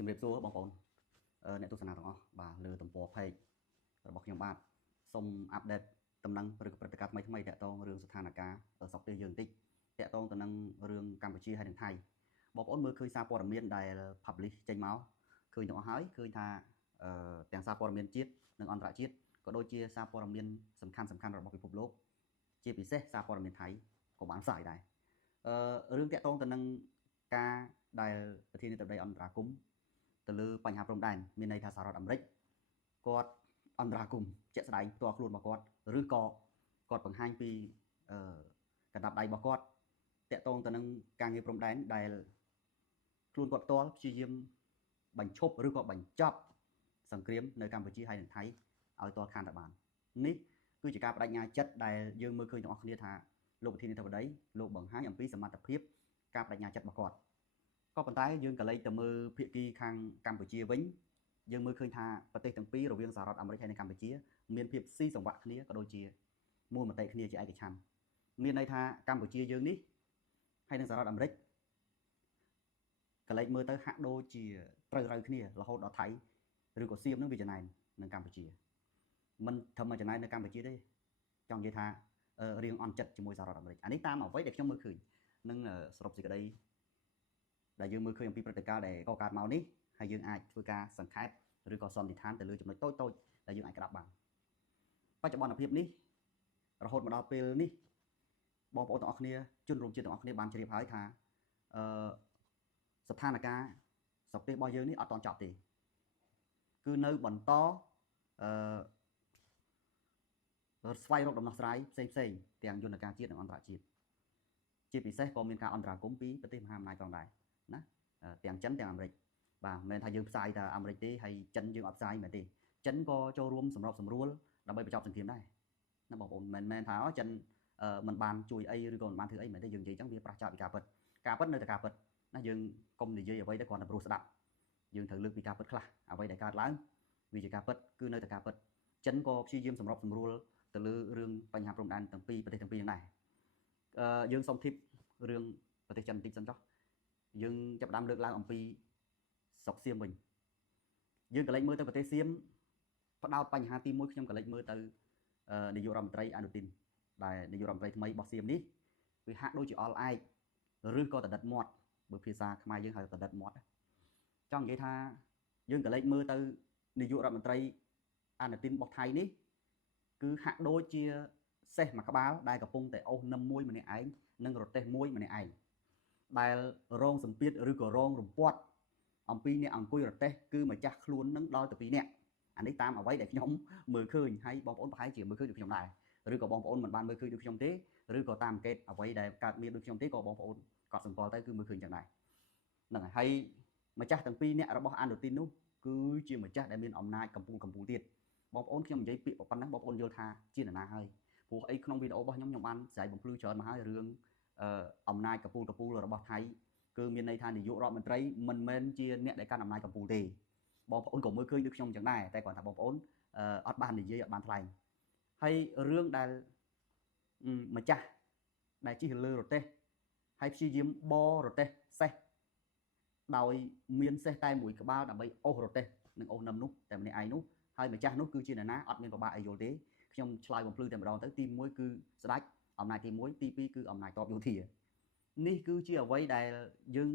ជំរាបសួរបងប្អូនអ្នកទស្សនាទាំងអស់បាទលើទំព័រ page របស់ខ្ញុំបាទសូមអាប់ដេតដំណឹងឬព្រឹត្តិការណ៍ថ្មីៗតាក់ទងរឿងស្ថានភាពស្រុកទេសយើងបន្តិចតាក់ទងទៅនឹងរឿងកម្ពុជាហើយនិងថៃបងប្អូនមើលឃើញសារព័ត៌មានដែល publish ចេញមកឃើញទាំងអស់ហើយឃើញថាទាំងសារព័ត៌មានជាតិនិងអន្តរជាតិក៏ដូចជាសារព័ត៌មានសំខាន់ៗរបស់ពិភពលោកជាពិសេសសារព័ត៌មានថៃក៏បានផ្សាយដែររឿងតាក់ទងទៅនឹងការដែលប្រធានាធិបតីអន្តរាគមន៍ទៅលើបញ្ហាព្រំដែនមានន័យថាសហរដ្ឋអាមេរិកគាត់អន្តរាគមន៍ជាក់ស្ដែងផ្ទាល់ខ្លួនរបស់គាត់ឬក៏គាត់បង្ហាញពីកណ្ដាប់ដៃរបស់គាត់តាក់ទងទៅនឹងការងារព្រំដែនដែលខ្លួនគាត់ផ្ទាល់ព្យាយាមបញ្ឈប់ឬក៏បញ្ចប់សង្គ្រាមនៅកម្ពុជាហើយនិងថៃឲ្យទាល់ខានតែបាននេះគឺជាការបដិញ្ញាចិត្តដែលយើងមើលឃើញទាំងអស់គ្នាថាលោកប្រធានាធិបតីលោកបង្ហាញអំពីសមត្ថភាពការបដិញ្ញាចិត្តរបស់គាត់ក៏ប៉ុន្តែយើងក៏លេចទៅមើលភាគីខាងកម្ពុជាវិញយើងមើលឃើញថាប្រទេសទាំងពីររវាងសហរដ្ឋអាមេរិកហើយនិងកម្ពុជាមានភាពស៊ីសង្វាក់គ្នាក៏ដូចជាមូលមតិគ្នាជាឯកច្ឆន្ទមានន័យថាកម្ពុជាយើងនេះហើយនិងសហរដ្ឋអាមេរិកក៏លេចមើលទៅហាក់ដូចជាត្រូវគ្នារហូតដល់ថៃឬក៏សៀមនឹងវាចំណែននឹងកម្ពុជាមិនត្រឹមតែចំណែននៅកម្ពុជាទេចង់និយាយថារៀងអន់ចិត្តជាមួយសហរដ្ឋអាមេរិកអានេះតាមអ្វីដែលខ្ញុំមើលឃើញនឹងសរុបសេចក្តីដែលយើងមើលឃើញអំពីព្រឹត្តិការណ៍ដែលកកើតមកនេះហើយយើងអាចធ្វើការសង្ខេបឬក៏សន្និដ្ឋានទៅលើចំណុចតូចៗដែលយើងអាចក្តាប់បានបច្ចុប្បន្នភាពនេះរហូតមកដល់ពេលនេះបងប្អូនទាំងអស់គ្នាជនរួមជាតិទាំងអស់គ្នាបានជ្រាបហើយថាស្ថានភាពស្រុកទេសរបស់យើងនេះអត់ទាន់ចប់ទេគឺនៅបន្តស្វែងរកដំណោះស្រាយផ្សេងទាំងយន្តការជាតិនិងអន្តរជាតិជាពិសេសក៏មានការអន្តរាគមន៍ពីប្រទេសមហាអំណាចផងដែរណាទាំងចិនទាំងអាមេរិកបាទមិនមែនថាយើងផ្សាយតែអាមេរិកទេហើយចិនយើងអត់ផ្សាយមែនទេចិនក៏ចូលរួមសម្របសម្រួលដើម្បីបញ្ចប់សង្គ្រាមដែរណាបងប្អូនមិនមែនថាចិនមិនបានជួយអីឬក៏មិនបានធ្វើអីមែនទេយើងនិយាយចឹងវាប្រឆាំងពីការពិតនៅតែការពិតណាយើងកុំនិយាយអ្វីដែលគ្រាន់តែព្រោះស្ដាប់យើងត្រូវលើកពីការពិតខ្លះអ្វីដែលកើតឡើងវាជាការពិតគឺនៅតែការពិតចិនក៏ព្យាយាមសម្របសម្រួលទៅលើរឿងបញ្ហាព្រំដែនទាំងពីរប្រទេសទាំងពីរហ្នឹងដែរយើងសុំធីបរឿងប្រទេសចិនបន្តិចសិនចុះយើងចាប់ផ្ដើមលើកឡើងអំពីស្រុកសៀមវិញយើងក៏លេចមើលទៅប្រទេសសៀមផ្ដោតបញ្ហាទី1ខ្ញុំក៏លេចមើលទៅនាយករដ្ឋមន្ត្រីអនុទីនដែលនាយករដ្ឋមន្ត្រីថ្មីរបស់សៀមនេះវាហាក់ដូចជាអល់ឯកឬក៏តដិតមាត់បើភាសាខ្មែរយើងហៅតដិតមាត់ចង់និយាយថាយើងក៏លេចមើលទៅនាយករដ្ឋមន្ត្រីអនុទីនរបស់ថៃនេះគឺហាក់ដូចជាសេះមួយក្បាលដែលកំពុងតែអូសនឹមមួយម្នាក់ឯងនិងរទេះមួយម្នាក់ឯងដែលរងសម្ពាធឬក៏រងរំពាត់អំពីអ្នកអង្គុយរទេះគឺម្ចាស់ខ្លួននឹងដល់ទៅ2នាក់អានេះតាមអ្វីដែលខ្ញុំមើលឃើញហើយបងប្អូនប្រហែលជាមើលឃើញដូចខ្ញុំដែរឬក៏បងប្អូនមិនបានមើលឃើញដូចខ្ញុំទេឬក៏តាមអង្កេតអ្វីដែលកើតមានដូចខ្ញុំទេក៏បងប្អូនគាត់សម្គាល់ទៅគឺមើលឃើញចឹងដែរហ្នឹងហើយម្ចាស់ទាំង2នាក់របស់អានូទីននោះគឺជាម្ចាស់ដែលមានអំណាចកំពូលទៀតបងប្អូនខ្ញុំនិយាយពាក្យប៉ុណ្ណឹងបងប្អូនយល់ថាជានរណាហើយព្រោះអីក្នុងវីដេអូរបស់ខ្ញុំបានស្រ័យបំភ្លឺច្រើនមកហើយរឿងអំណាចកំពូលរបស់ថៃគឺមានន័យថានាយករដ្ឋមន្ត្រីមិនមែនជាអ្នកដែលកាន់អំណាចកំពូលទេបងប្អូនក៏មើលឃើញដូចខ្ញុំចឹងដែរតែគ្រាន់តែបងប្អូនអត់បាននិយាយអត់បានថ្លែងហើយរឿងដែលម្ចាស់ដែលជិះលើរទេះហើយព្យាយាមបររទេះសេះដោយមានសេះតែមួយក្បាលដើម្បីអូសរទេះនិងអូសនឹមនោះតែម្នាក់ឯងនោះហើយម្ចាស់នោះគឺជានរណាអត់មានប្របាកអីយល់ទេខ្ញុំឆ្លើយបំភ្លឺតែម្ដងទៅទី1គឺស្ដេចអំណាចទី1ទី2គឺអំណាចតបយោធានេះគឺជាអ្វីដែលយើង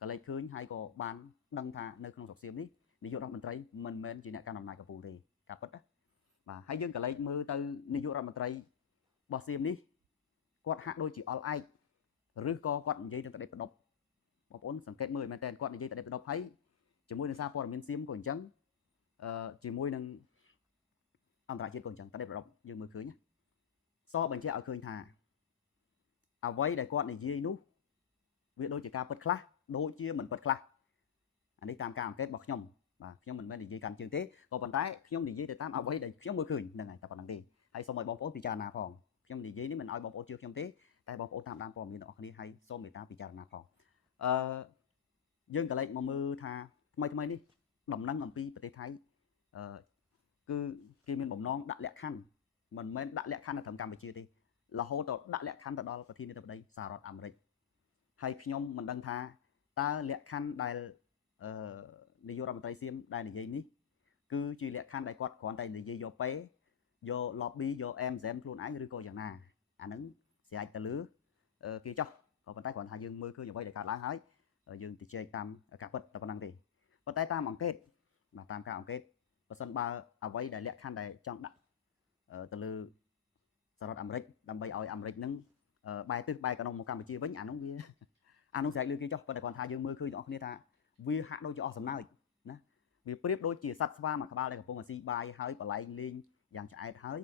ក៏លេចឃើញហើយក៏បានដឹងថានៅក្នុងស្រុកសៀមនេះនាយករដ្ឋមន្ត្រីមិនមែនជាអ្នកកាន់អំណាចកំពូលទេការពិតណាបាទហើយយើងក៏លេចមើលទៅនាយករដ្ឋមន្ត្រីរបស់សៀមនេះគាត់ហាក់ដូចជាអល់ឯកឬក៏គាត់និយាយទៅតែបដប់បងប្អូនសង្កេតមើលមែនតើគាត់និយាយតែបដប់ហើយជាមួយនឹងសារព័ត៌មានសៀមក៏អញ្ចឹងជាមួយនឹងអន្តរជាតិក៏អញ្ចឹងតែបដប់យើងមើលឃើញណាសបញ្ជាក់ឲ្យឃើញថាអ្វីដែលគាត់និយាយនោះវាដូចជាការពិតខ្លះដូចជាមិនពិតខ្លះអានេះតាមការអង្កេតរបស់ខ្ញុំបាទខ្ញុំមិនមែននិយាយកាន់ជើងទេក៏ប៉ុន្តែខ្ញុំនិយាយទៅតាមអ្វីដែលខ្ញុំមើលឃើញហ្នឹងហើយតែប៉ុណ្្នឹងទេហើយសូមឲ្យបងប្អូនពិចារណាផងខ្ញុំនិយាយនេះមិនឲ្យបងប្អូនជឿខ្ញុំទេតែបងប្អូនតាមដានព័ត៌មានទាំងអស់គ្នាហើយសូមមេត្តាពិចារណាផងយើងក៏លេចមកមើលថាថ្មីនេះដំណឹងអំពីប្រទេសថៃគឺគេមានបំណងដាក់លក្ខខណ្ឌមិនមែនដាក់លក្ខខណ្ឌនៅត្រឹមកម្ពុជាទេរហូតដល់ដាក់លក្ខខណ្ឌទៅដល់ប្រធានាធិបតីសហរដ្ឋអាមេរិកហើយខ្ញុំមិនដឹងថាតើលក្ខខណ្ឌដែល នាយករដ្ឋមន្ត្រីសៀមដែលនិយាយនេះគឺជាលក្ខខណ្ឌដែលគាត់គ្រាន់តែនិយាយយកពេលយក lobby យក MZM ខ្លួនឯងឬក៏យ៉ាងណាអាហ្នឹងស្រេចទៅលើគេចោះក៏ប៉ុន្តែគ្រាន់ថាយើងមើលឃើញអ្វីដែលកើតឡើងហើយយើងទៅជែកតាមការពិតតែប៉ុណ្្នឹងទេប៉ុន្តែតាមអង្កេតបាទតាមការអង្កេតបើសិនបើអ្វីដែលលក្ខខណ្ឌដែលចង់ដាក់ទៅលើសហរដ្ឋអាមេរិកដើម្បីឲ្យអាមេរិកនឹងបែរទិសបែរកណ្ដុងមកកម្ពុជាវិញអានោះស្រេចលើគេចោះប៉ុន្តែគាត់ថាយើងមើលឃើញទាំងអស់គ្នាថាវាហាក់ដូចជាអស់សំណើចណាវាប្រៀបដូចជាសត្វស្វាមួយក្បាលដែលកំពុងតែស៊ីបាយហើយបលែងលេងយ៉ាងឆ្អែតហើយ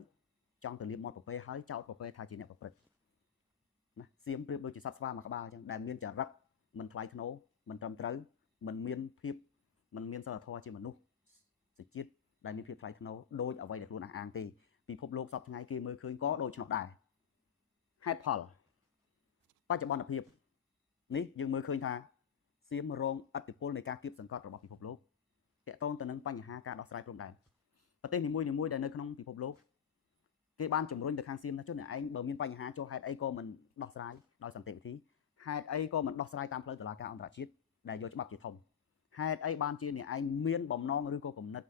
ចង់ទៅលៀបមាត់ប្រពេហើយចោតប្រពេថាជាអ្នកប្រព្រឹត្តណាសៀមប្រៀបដូចជាសត្វស្វាមួយក្បាលអញ្ចឹងដែលមានចរិតមិនថ្លៃថ្នូរមិនត្រឹមត្រូវមិនមានភាពមិនមានសិលធម៌ជាមនុស្សសេចក្ដីដែលមានភាពថ្លៃថ្នូរដោយអ្វីដែលខ្លួនអាងទេពិភពលោកសពថ្ងៃគេមើលឃើញក៏ដូច្នោះដែរហេតុផលបច្ចុប្បន្នភាពនេះយើងមើលឃើញថាសៀមរងឥទ្ធិពលនៃការគៀបសង្កត់របស់ពិភពលោកទាក់ទងទៅនឹងបញ្ហាការដោះស្រាយព្រំដែនប្រទេសនីមួយៗដែលនៅក្នុងពិភពលោកគេបានជំរុញទៅខាងសៀមថាចុះអ្នកឯងបើមានបញ្ហាចុះហេតុអីក៏មិនដោះស្រាយដោយសន្តិវិធីហេតុអីក៏មិនដោះស្រាយតាមផ្លូវតុលាការអន្តរជាតិដែលយកច្បាប់ជាធំហេតុអីបានជាអ្នកឯងមានបំណងឬក៏គំនិត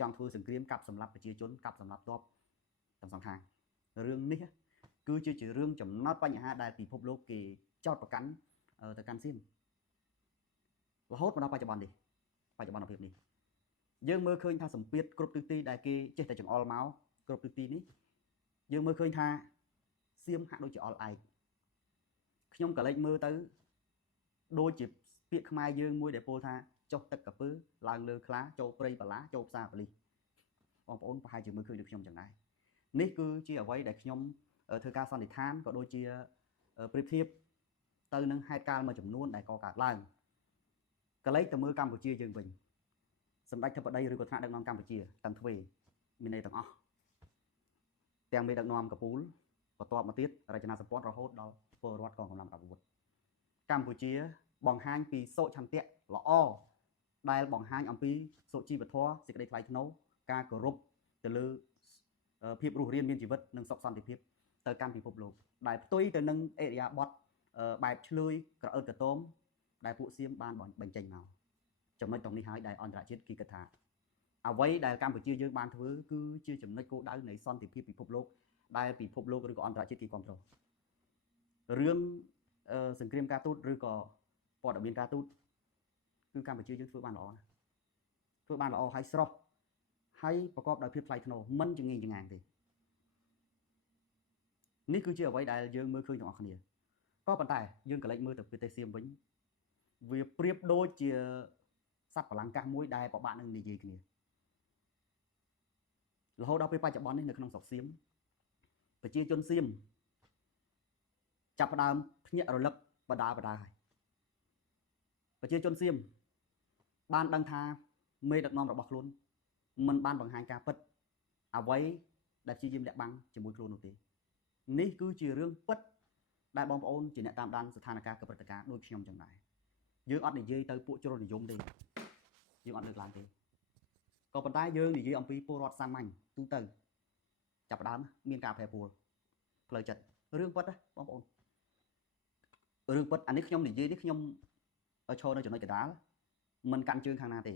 ចង់ធ្វើសង្គ្រាមកាប់សម្លាប់ប្រជាជនកាប់សម្លាប់ទ័ពទាំងសងខាងរឿងនេះគឺជារឿងចំណត់បញ្ហាដែលពិភពលោកគេចោទប្រកាន់ទៅកាន់សៀមរហូតមកដល់បច្ចុប្បន្ននេះបច្ចុប្បន្នភាពនេះយើងមើលឃើញថាសម្ពាធគ្រប់ទិសទីដែលគេចេះតែចង្អុលមកគ្រប់ទិសទីនេះយើងមើលឃើញថាសៀមហាក់ដូចជាអល់ឯកខ្ញុំក៏លេចមើលទៅដូចជាពាក្យខ្មែរយើងមួយដែលពោលថាចុះទឹកកពើឡើងលើខ្លាចូលព្រៃបលាចូលផ្សារបលិសបងប្អូនប្រហែលជាមើលឃើញដូចខ្ញុំចឹងដែរនេះគឺជាអ្វីដែលខ្ញុំធ្វើការសន្និដ្ឋានក៏ដូចជាប្រៀបធៀបទៅនឹងហេតុការណ៍មួយចំនួនដែលកកើតឡើងកលេចទៅមើលកម្ពុជាយើងវិញសម្ដេចធិបតីឬក៏ថ្នាក់ដឹកនាំកម្ពុជាទាំងទ្វេមានន័យទាំងអស់ទាំងមេដឹកនាំកពូលបន្ទាប់មកទៀតរចនាសម្ព័ន្ធរហូតដល់ពលរដ្ឋកងកម្លាំងអាវុធកម្ពុជាបង្ហាញពីសុឆន្ទៈល្អដែលបង្ហាញអំពីសុជីវធម៌សេចក្តីថ្លៃថ្នូរការគោរពទៅលើភាពរស់រានមានជីវិតនិងសុខសន្តិភាពទៅកាន់ពិភពលោកដែលផ្ទុយទៅនឹងអរិយាប័ត្របែបឆ្លើយក្រអឺតកតោមដែលពួកសៀមបានបញ្ចេញមកចំណុចតรงនេះហើយដែលអន្តរជាតិគេគិតថាអ្វីដែលកម្ពុជាយើងបានធ្វើគឺជាចំណុចគោលដៅនៃសន្តិភាពពិភពលោកដែលពិភពលោកឬក៏អន្តរជាតិគេគ្រប់គ្រងរឿងសង្គ្រាមការទូតឬក៏ព័ត៌មានការទូតគឺកម្ពុជាយើងធ្វើបានល្អណាស់ធ្វើបានល្អហើយស្រស់ហើយប្រកបដោយភាពថ្លៃថ្នូរមិនចង្អៀងចង្អាងទេនេះគឺជាអ្វីដែលយើងមើលឃើញទាំងអស់គ្នាក៏ប៉ុន្តែយើងក៏លេចមើលទៅប្រទេសសៀមវិញវាប្រៀបដូចជាសត្វបល្លង្កាសមួយដែលពិបាកនឹងនិយាយគ្នារហូតដល់ពេលបច្ចុប្បន្ននេះនៅក្នុងស្រុកសៀមប្រជាជនសៀមចាប់ផ្ដើមភ្ញាក់រលឹកបដាហើយប្រជាជនសៀមបានដឹងថាមេដឹកនាំរបស់ខ្លួនមិនបានបង្ហាញការពិតអ្វីដែលព្យាយាមលាក់បាំងជាមួយខ្លួននោះទេនេះគឺជារឿងពិតដែលបងប្អូនជាអ្នកតាមដានស្ថានភាពព្រឹត្តិការណ៍ដូចខ្ញុំចឹងដែរយើងអត់និយាយទៅពួកជ្រុលនិយមទេយើងអត់លើកឡើងទេក៏ប៉ុន្តែយើងនិយាយអំពីពលរដ្ឋសាមញ្ញទូទៅចាប់ផ្ដើមមានការប្រែប្រួលផ្លូវចិត្តរឿងពិតណាបងប្អូនរឿងពិតអានេះខ្ញុំនិយាយនេះខ្ញុំឈរនៅចំណុចកណ្ដាលមិនកាន់ជើងខាងណាទេ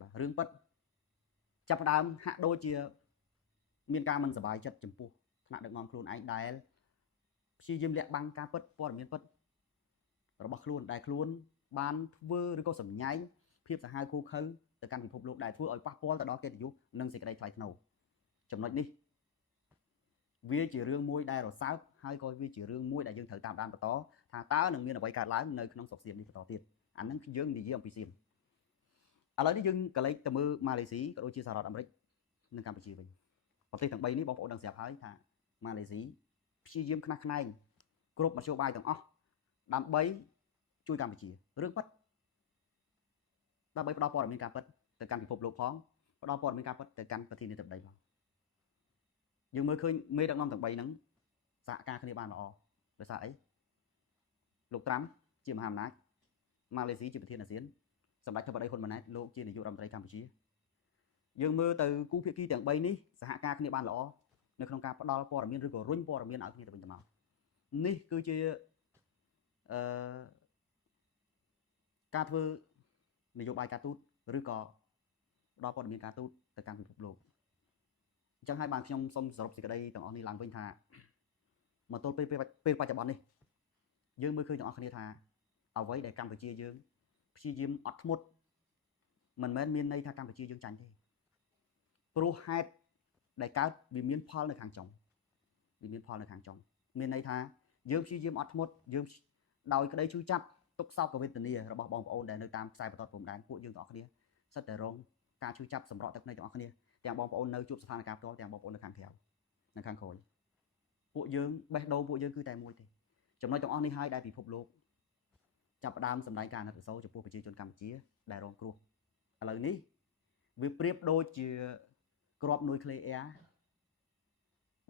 បាទរឿងពិតចាប់ផ្ដើមហាក់ដូចជាមានការមិនសប្បាយចិត្តចំពោះថ្នាក់ដឹកនាំខ្លួនឯងដែលព្យាយាមលាក់បាំងការពិតព័ត៌មានពិតរបស់ខ្លួនដែលខ្លួនបានធ្វើឬក៏សម្ញែងភាពសាហាវឃោឃៅទៅកាន់ពិភពលោកដែលធ្វើឲ្យប៉ះពាល់ទៅដល់កិត្តិយសនិងសេចក្តីថ្លៃថ្នូរចំណុចនេះវាជារឿងមួយដែលរសើបហើយក៏វាជារឿងមួយដែលយើងត្រូវតាមដានបន្តថាតើនឹងមានអ្វីកើតឡើងនៅក្នុងស្រុកសៀមនេះបន្តទៀតអាហ្នឹងយើងនិយាយអំពីសៀមឥឡូវនេះយើងក៏លេចទៅមើលម៉ាឡេស៊ីក៏ដូចជាសហរដ្ឋអាមេរិកនិងកម្ពុជាវិញប្រទេសទាំង3នេះបងប្អូនដឹងស្រាប់ហើយថាម៉ាឡេស៊ីព្យាយាមខ្នះខ្នែងគ្រប់មធ្យោបាយទាំងអស់ដើម្បីជួយកម្ពុជារឿងពិតដើម្បីផ្ដល់ព័ត៌មានការពិតទៅកាន់ពិភពលោកផងផ្ដល់ព័ត៌មានការពិតទៅកាន់ប្រធានាធិបតីផងយើងមើលឃើញមេដឹកនាំទាំង3ហ្នឹងសហការគ្នាបានល្អដោយសារអីលោកត្រាំជាមហាអំណាចម៉ាឡេស៊ីជាប្រធានអាស៊ានសម្ដេចធិបតីហ៊ុនម៉ាណែតលោកជានាយករដ្ឋមន្ត្រីកម្ពុជាយើងមើលទៅគូភាគីទាំង3នេះសហការគ្នាបានល្អនៅក្នុងការផ្ដល់ព័ត៌មានឬក៏រុញព័ត៌មានឲ្យគ្នាទៅវិញទៅមកនេះគឺជាការធ្វើ នយោបាយការទូតឬក៏ផ្ដល់ព័ត៌មានការទូតទៅកាន់ពិភពលោកអញ្ចឹងហើយបានខ្ញុំសូមសរុបសេចក្តីទាំងអស់នេះឡើងវិញថាមកទល់ពេលបច្ចុប្បន្ននេះយើងមើលឃើញទាំងអស់គ្នាថាអ្វីដែលកម្ពុជាយើងព្យាយាមអត់ធ្មត់មិនមែនមានន័យថាកម្ពុជាយើងចាញ់ទេព្រោះហេតុដែលកើតវាមានផលនៅខាងចុងមានន័យថាយើងព្យាយាមអត់ធ្មត់យើងដោយក្តីឈឺចាប់ទុក្ខសោកវេទនារបស់បងប្អូនដែលនៅតាមខ្សែបន្ទាត់ព្រំដែនពួកយើងទាំងអស់គ្នាសិតតែរងការឈឺចាប់សម្រក់ទឹកភ្នែកទាំងអស់គ្នាទាំងបងប្អូននៅជួបស្ថានភាពផ្ទាល់ទាំងបងប្អូននៅខាងក្រៅនៅខាងក្រោយពួកយើងបេះដូងពួកយើងគឺតែមួយទេចំណុចទាំងអស់នេះហើយដែលពិភពលោកចាប់ផ្ដើមសម្ដែងការអាណិតអាសូរចំពោះប្រជាជនកម្ពុជាដែលរងគ្រោះឥឡូវនេះវាប្រៀបដូចជាក្របនុយក្លេអ៊ែរ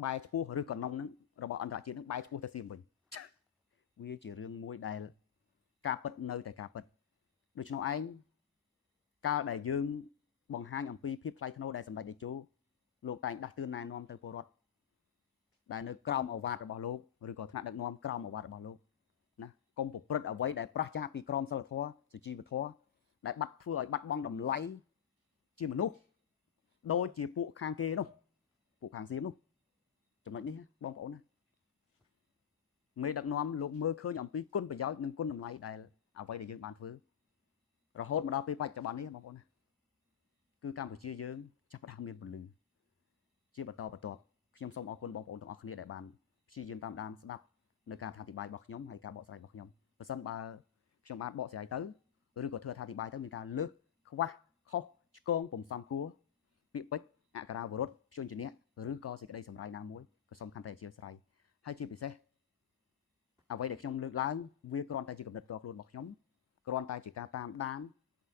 បែរឆ្ពោះឬក៏ណុំហ្នឹងរបស់អន្តរជាតិហ្នឹងបែរឆ្ពោះទៅសៀមវិញវាជារឿងមួយដែលការពិតនៅតែការពិតដូច្នោះឯងកាលដែលយើងបង្ហាញអំពីភាពថ្លៃថ្នូរដែលសម្ដេចតេជោលោកតែងដាស់តឿនណែនាំទៅពលរដ្ឋដែលនៅក្រោមអាវ៉ាតរបស់លោកឬក៏ថ្នាក់ដឹកនាំក្រោមអាវ៉ាតរបស់លោកណាកុំប្រព្រឹត្តអ្វីដែលប្រឆាំងពីក្រមសីលធម៌សុជីវធម៌ដែលបាត់ធ្វើឲ្យបាត់បង់តម្លៃជាមនុស្សដូចជាពួកខាងគេនោះពួកខាងសៀមនោះចំណុចនេះបងប្អូនណាមេដឹកនាំលោកមើលឃើញអំពីគុណប្រយោជន៍និងគុណតម្លៃដែលអ្វីដែលយើងបានធ្វើរហូតមកដល់ពេលបច្ចុប្បន្ននេះបងប្អូនណាគឺកម្ពុជាយើងចាប់ផ្ដើមមានពលឺជាបន្តបន្ទាប់ខ្ញុំសូមអរគុណបងប្អូនទាំងអស់គ្នាដែលបានព្យាយាមតាមដានស្ដាប់នៅការអធិប្បាយរបស់ខ្ញុំហើយការបកស្រាយរបស់ខ្ញុំបើសិនបើខ្ញុំបានបកស្រាយទៅឬក៏ធ្វើអធិប្បាយទៅមានការលើសខ្វះខុសឆ្គងពុំសមគួរពាក្យពេចន៍អក្ខរាវរុទ្ធព្យញ្ជនៈឬក៏សេចក្តីសម្រាយណាមួយក៏សូមខន្តីអធិស្ឋានហើយជាពិសេសអ្វីដែលខ្ញុំលើកឡើងវាគ្រាន់តែជាគំនិតផ្ទាល់ខ្លួនរបស់ខ្ញុំគ្រាន់តែជាការតាមដាន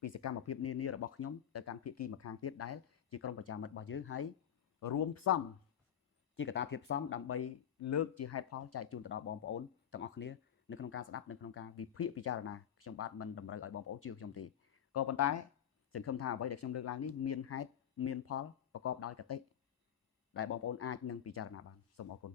ពីសកម្មភាពនានារបស់ខ្ញុំទៅកាន់ភាគីម្ខាងទៀតដែលជាក្រុមប្រចាំមិត្តរបស់យើងហើយរួមផ្សំជាកត្តាធាតុផ្សំដើម្បីលើកជាហេតុផលចែកជូនទៅដល់បងប្អូនទាំងអស់គ្នានៅក្នុងការស្ដាប់នៅក្នុងការវិភាគពិចារណាខ្ញុំបាទមិនតម្រូវឲ្យបងប្អូនជឿខ្ញុំទេក៏ប៉ុន្តែសង្ឃឹមថាអ្វីដែលខ្ញុំលើកឡើងនេះមានហេតុមានផលប្រកបដោយកតិដែលបងប្អូនអាចនឹងពិចារណាបានសូមអរគុណ